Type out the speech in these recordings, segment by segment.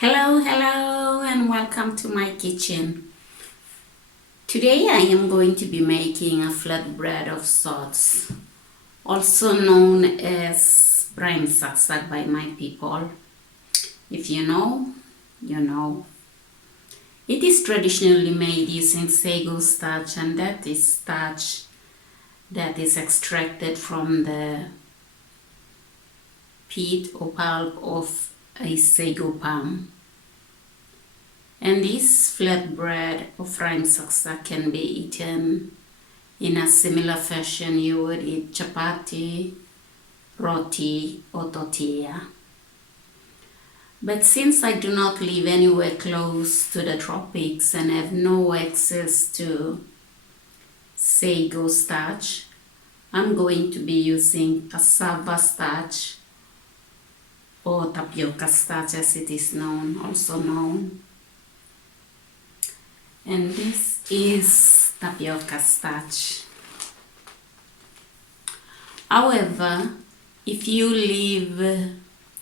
Hello, and welcome to my kitchen. Today I am going to be making a flatbread of sorts, also known as Praim Saksak by my people. If you know, you know. It is traditionally made using sago starch, and that is starch that is extracted from the pith or pulp of a sago palm. And this flatbread or Praim Saksak can be eaten in a similar fashion you would eat chapati, roti or tortilla. But since I do not live anywhere close to the tropics and have no access to sago starch, I'm going to be using casava starch or tapioca starch as it is also known. And this is tapioca starch. However, if you live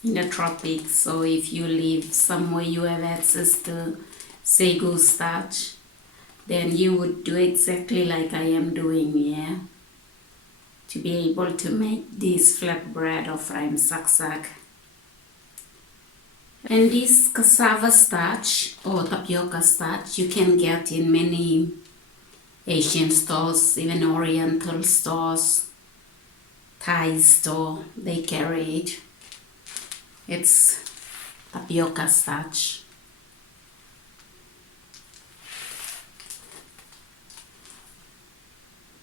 in the tropics, or if you live somewhere you have access to sago starch, then you would do exactly like I am doing here to be able to make this flatbread of Praim Saksak. And this cassava starch or tapioca starch you can get in many Asian stores, even Oriental stores, Thai store, they carry it. It's tapioca starch.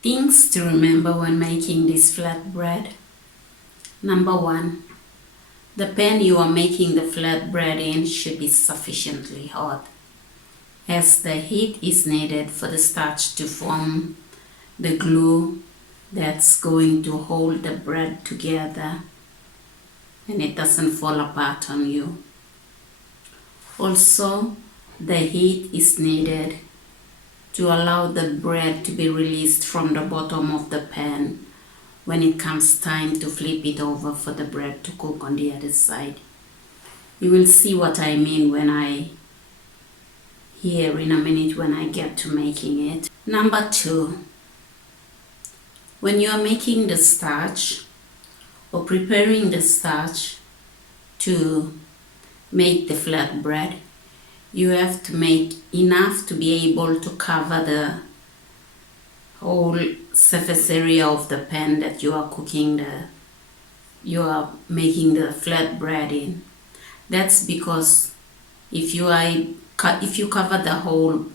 Things to remember when making this flatbread. Number 1. The pan you are making the flatbread in should be sufficiently hot, as the heat is needed for the starch to form the glue that's going to hold the bread together and it doesn't fall apart on you. Also, the heat is needed to allow the bread to be released from the bottom of the pan when it comes time to flip it over for the bread to cook on the other side. You will see what I mean here in a minute when I get to making it. Number 2, when you are making the starch or preparing the starch to make the flatbread, you have to make enough to be able to cover the whole surface area of the pan that you are making the flatbread in. That's because if you cover the whole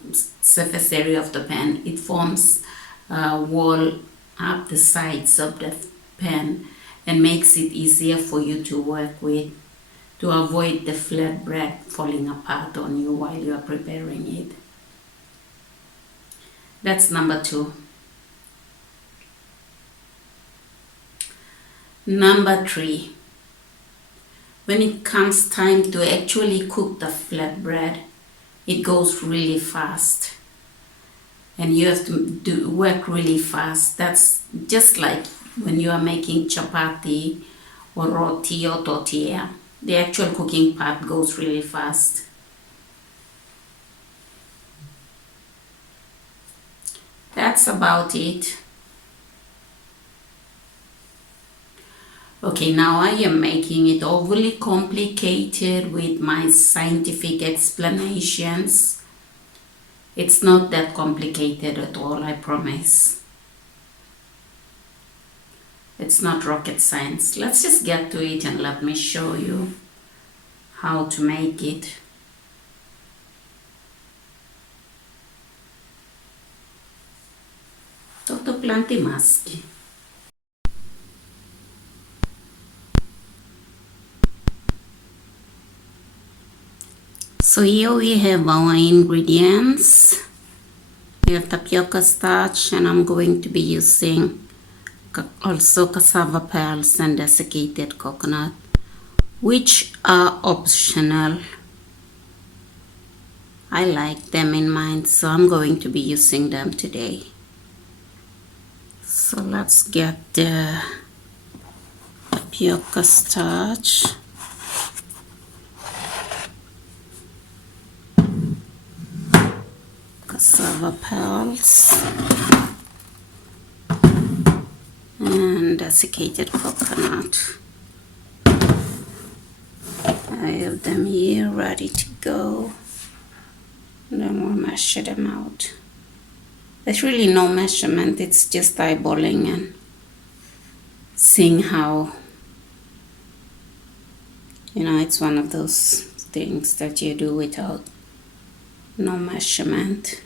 surface area of the pan, it forms a wall up the sides of the pan and makes it easier for you to work with, to avoid the flatbread falling apart on you while you are preparing it. That's number 2. Number 3, when it comes time to actually cook the flatbread, it goes really fast and you have to work really fast. That's just like when you are making chapati or roti or tortilla. The actual cooking part goes really fast. That's about it. Okay, now I am making it overly complicated with my scientific explanations. It's not that complicated at all, I promise. It's not rocket science. Let's just get to it and let me show you how to make it. Toto planti maschi. So here we have our ingredients. We have tapioca starch, and I'm going to be using also cassava pearls and desiccated coconut, which are optional. I like them in mine, so I'm going to be using them today. So let's get the tapioca starch. cassava pearls and desiccated coconut. I have them here ready to go, and then we'll measure them out. There's really no measurement, it's just eyeballing and seeing how, it's one of those things that you do without no measurement.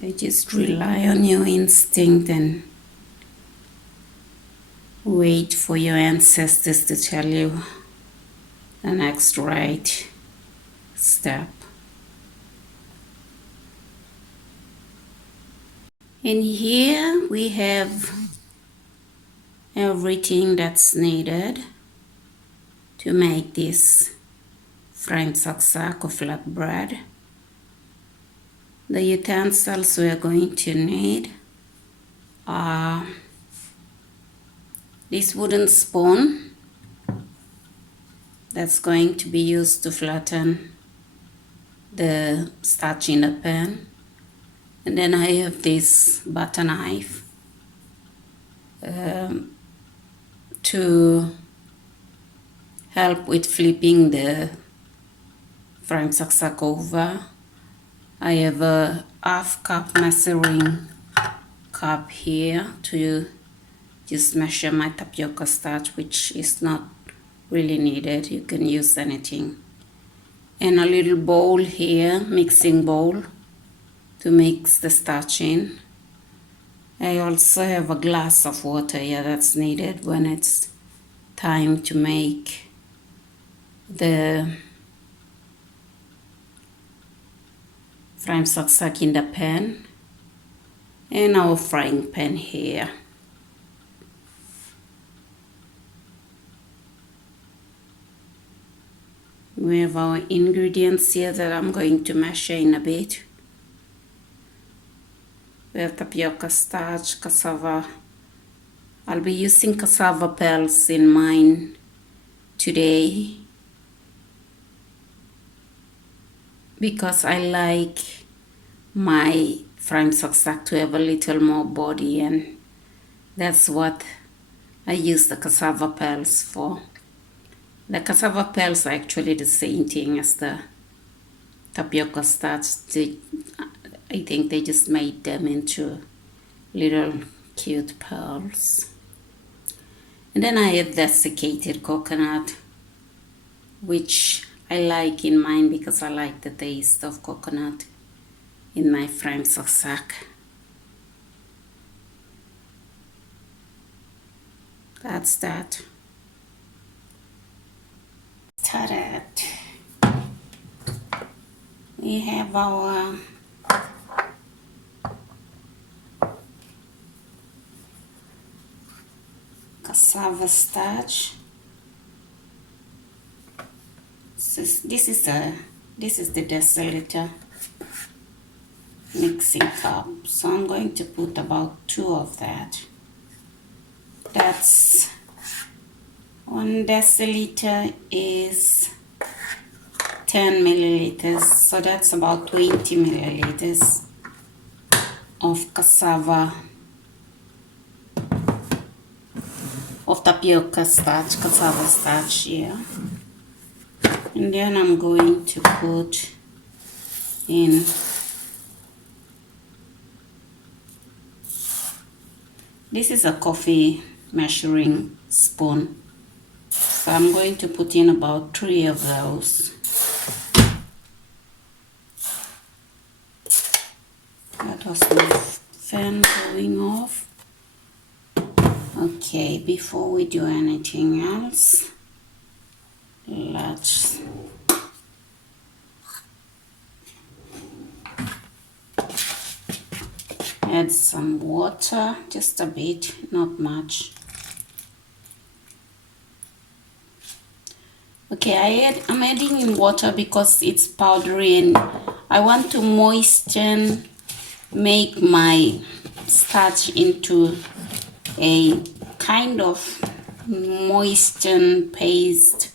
You just rely on your instinct and wait for your ancestors to tell you the next right step. And here we have everything that's needed to make this Praim Saksak or flatbread. The utensils we are going to need are this wooden spoon that's going to be used to flatten the starch in the pan. And then I have this butter knife to help with flipping the Praim Saksak over. I have a half cup measuring cup here to just measure my tapioca starch, which is not really needed. You can use anything. And a little bowl here, mixing bowl, to mix the starch in. I also have a glass of water here that's needed when it's time to make the Praim Saksak in the pan, and our frying pan here. We have our ingredients here that I'm going to measure in a bit. We have tapioca starch, cassava. I'll be using cassava pearls in mine today because I like my Praim Saksak to have a little more body, and that's what I use the cassava pearls for. The cassava pearls are actually the same thing as the tapioca starch. I think they just made them into little cute pearls. And then I have desiccated coconut, which I like in mine because I like the taste of coconut in my Praim Saksak. That's that. Started. We have our cassava starch. This is the deciliter mixing cup, so I'm going to put about 2 of that. That's 1 deciliter is 10 milliliters, so that's about 20 milliliters of cassava, of tapioca starch, cassava starch here. And then I'm going to put in this is a coffee measuring spoon, so I'm going to put in about 3 of those. That was my fan going off. Okay, before we do anything else, let's add some water, just a bit, not much. Okay, I'm adding in water because it's powdery and I want to moisten, make my starch into a kind of moistened paste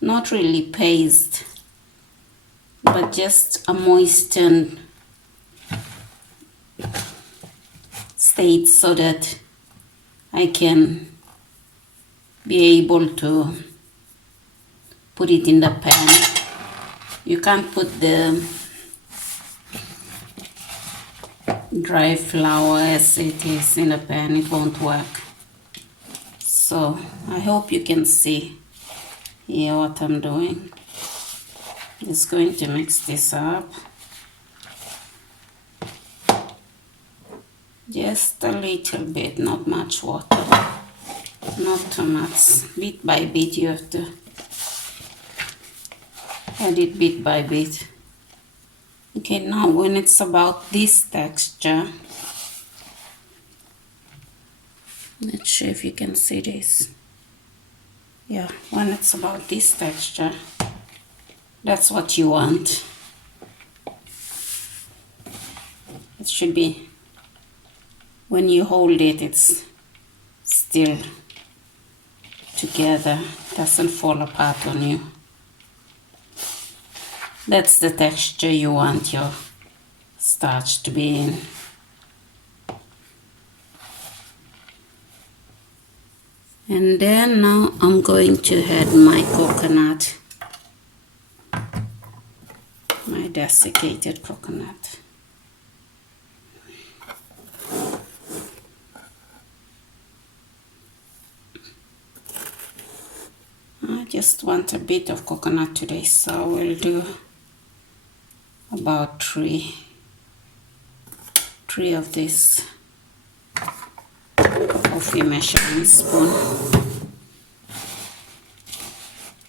not really paste, but just a moistened state so that I can be able to put it in the pan. You can't put the dry flour as it is in the pan, it won't work. So I hope you can see here what I'm doing. Just going to mix this up. Just a little bit, not much water, not too much. Bit by bit, you have to add it bit by bit. Okay, now when it's about this texture, not sure if you can see this. Yeah, when it's about this texture, that's what you want. It should be, when you hold it, it's still together, doesn't fall apart on you. That's the texture you want your starch to be in. And then now I'm going to add my coconut, my desiccated coconut. I just want a bit of coconut today, so we'll do about three of this coffee measuring spoon,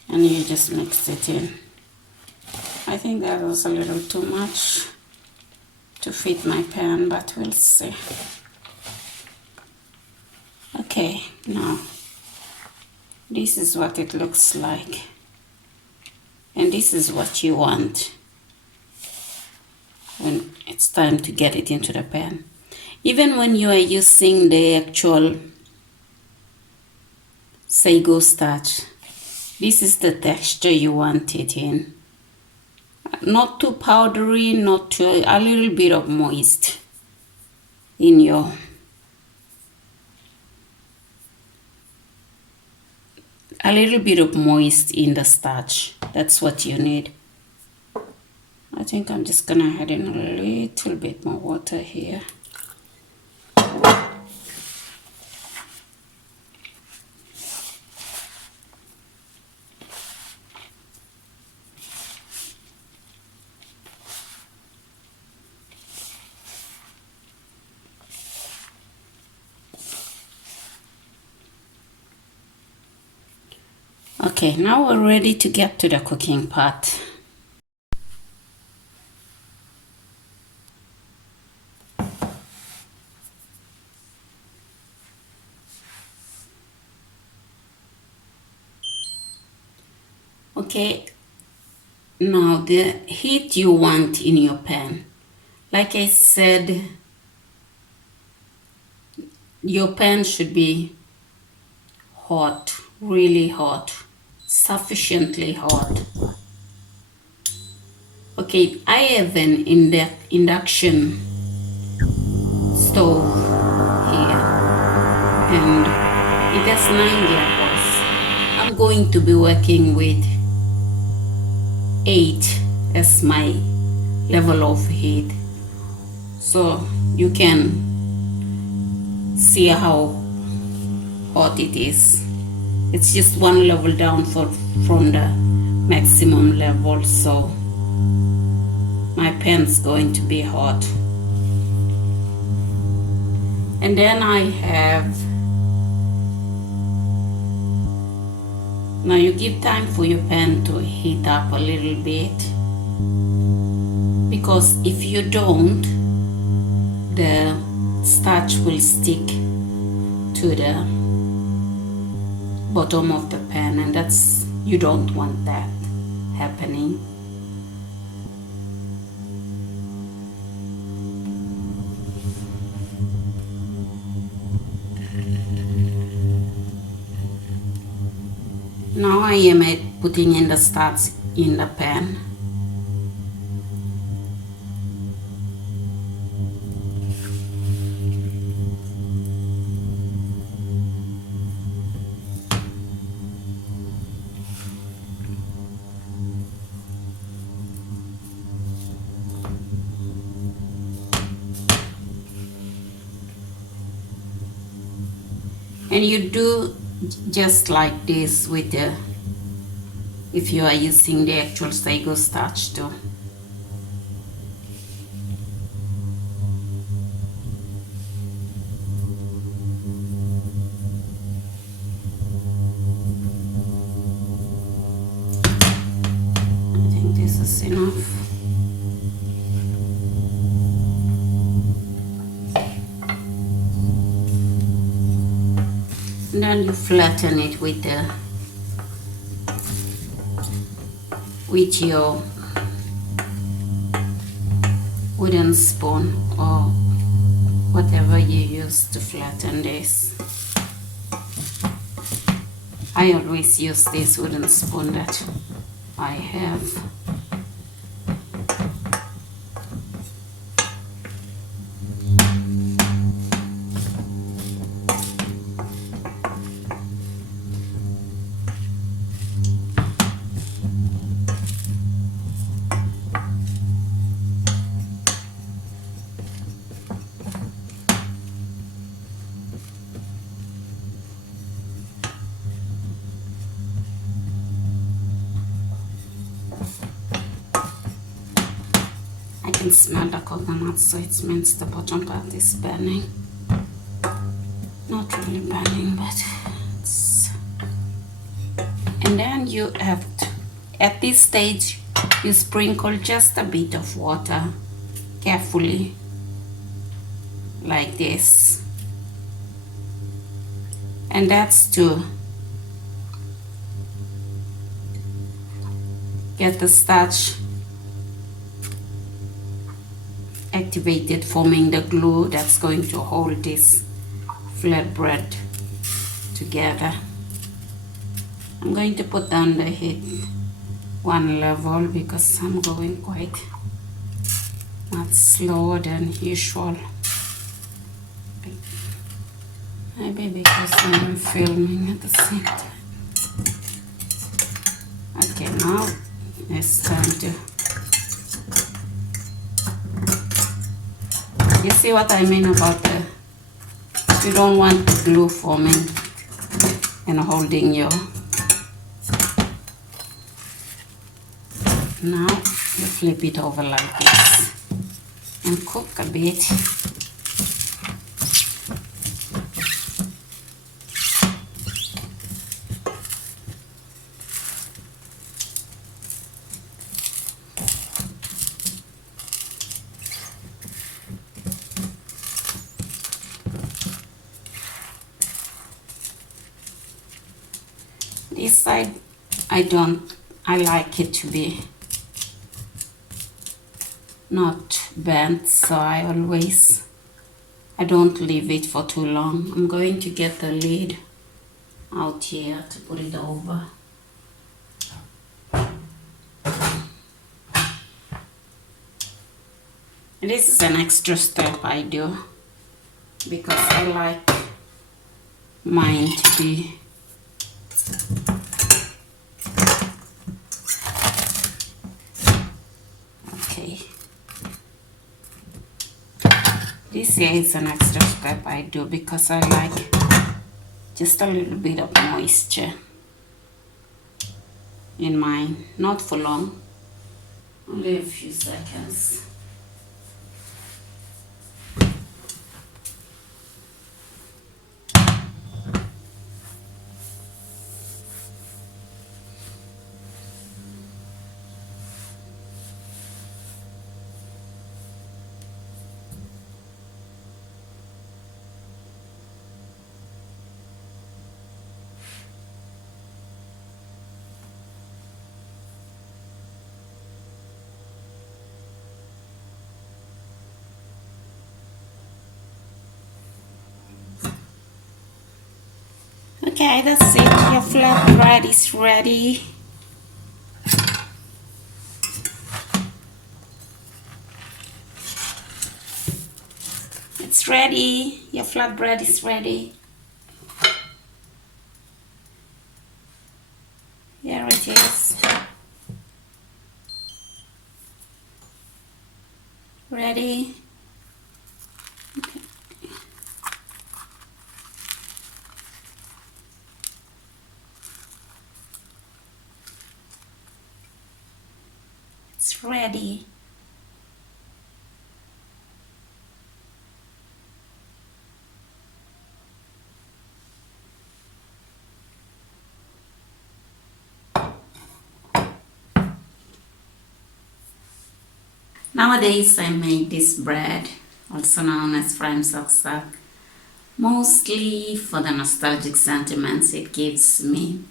and you just mix it in. I think that was a little too much to fit my pan, but we'll see. Okay, now this is what it looks like, and this is what you want when it's time to get it into the pan. Even when you are using the actual sago starch, this is the texture you want it in. Not too powdery, not too, a little bit of moist in your, a little bit of moist in the starch. That's what you need. I think I'm just gonna add in a little bit more water here. Okay, now we're ready to get to the cooking part. Okay, now the heat you want in your pan. Like I said, your pan should be hot, really hot, sufficiently hot. Okay, I have an induction stove here, and it has 9 levels. I'm going to be working with 8 as my level of heat, so you can see how hot it is. It's just 1 level down from the maximum level, so my pan's going to be hot. And then I have, now you give time for your pan to heat up a little bit, because if you don't, the starch will stick to the bottom of the pan, and that's, you don't want that happening. Now I am putting in the starch in the pan. And you do just like this with the, if you are using the actual sago starch too. I think this is enough. And then you flatten it with your wooden spoon or whatever you use to flatten this. I always use this wooden spoon that I have. I can smell the coconut, so it means the bottom part is burning. Not really burning, but it's... And then you have to, at this stage, you sprinkle just a bit of water carefully, like this. And that's to get the starch activated, forming the glue that's going to hold this flatbread together. I'm going to put down the heat one level because I'm going quite much slower than usual. Maybe because I'm filming at the same time. Okay, now it's time to... You see what I mean about the... You don't want the glue forming and holding your... Now you flip it over like this and cook a bit. This side, I like it to be not burnt, so I don't leave it for too long. I'm going to get the lid out here to put it over. This is an extra step I do because I like mine to be okay. This here is an extra step I do because I like just a little bit of moisture in mine, not for long, only a few seconds. Okay, that's it. Your flatbread is ready. It's ready. Your flatbread is ready. Here it is. Ready? Okay. It's ready. Nowadays I make this bread, also known as Praim Saksak, mostly for the nostalgic sentiments it gives me.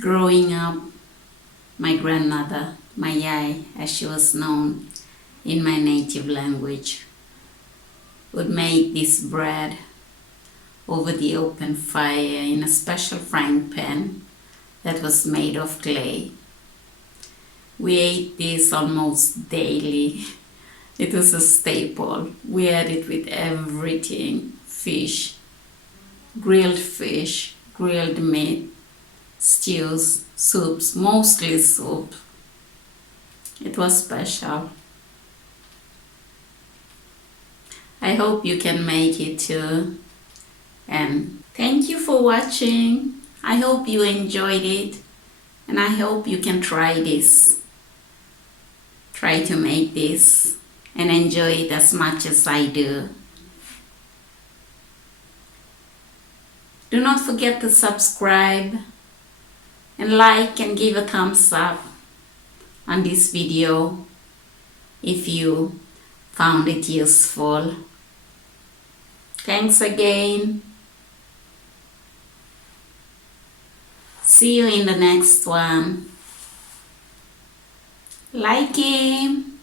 Growing up, my grandmother, my yai as she was known in my native language, would make this bread over the open fire in a special frying pan that was made of clay. We ate this almost daily. It was a staple. We had it with everything: fish, grilled meat, stews, soups, mostly soup. It was special. I hope you can make it too. And thank you for watching. I hope you enjoyed it, and I hope you can try this. Try to make this and enjoy it as much as I do. Do not forget to subscribe and like and give a thumbs up on this video if you found it useful. Thanks again. See you in the next one. Like him.